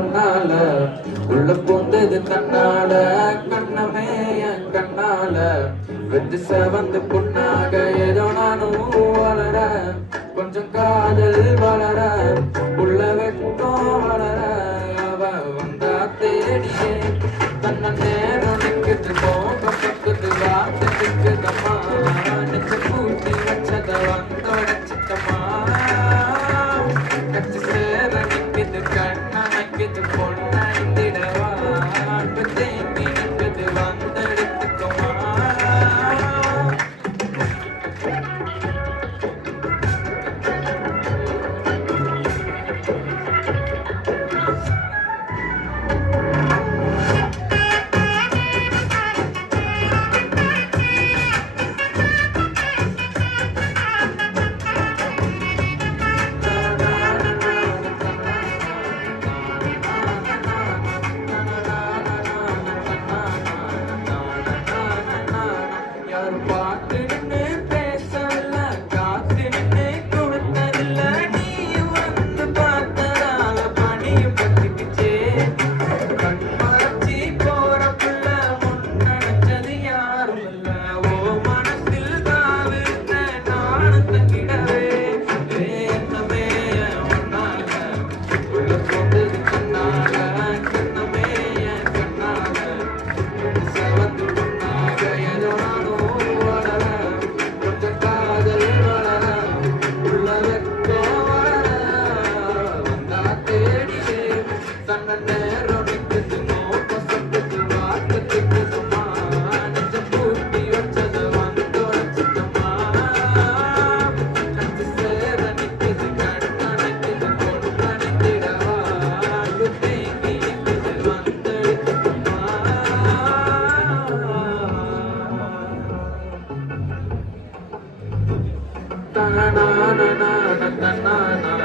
பொன்னால உள்ள பூந்தது தன்னால கண்ணமே என் கண்ணால வெந்து செவந்து பொன்னாக ஏதோ நானும் வளர கொஞ்சம் காதல் வளர உள்ள வெட்கம் வளர அவ வந்தா தேடியே தன்ன நேரம் நிற்குது போக பக்குது வார்த்தை நிற்குதம்மா நெஞ்ச கூட்டி வச்சத வந்தோடச்சிட்டம்மா கச்சி சேர நிற்குது கண்ண நிற்குது பொண்ணடித்திடவா தேங்கி நிற்குது வந்தெடுத்துக்கோமா பாட்டுன்னு பேசல காத்துன்னு கொடுத்ததில்ல நீ வந்து பார்த்ததால பணியும் பத்திக்குச்சே கண் மறைச்சி போற புள்ள முன்னடைச்சது யாரும் இல்ல ஓ மனசில் தாவிருந்த நானும் தங்கிடவே என்னமே ஒன்னால உள்ள போட்டது கண்ணால கண்ணமே என் கண்ணால செவந்து பொண்ணாக ஏதோ na na na na na na na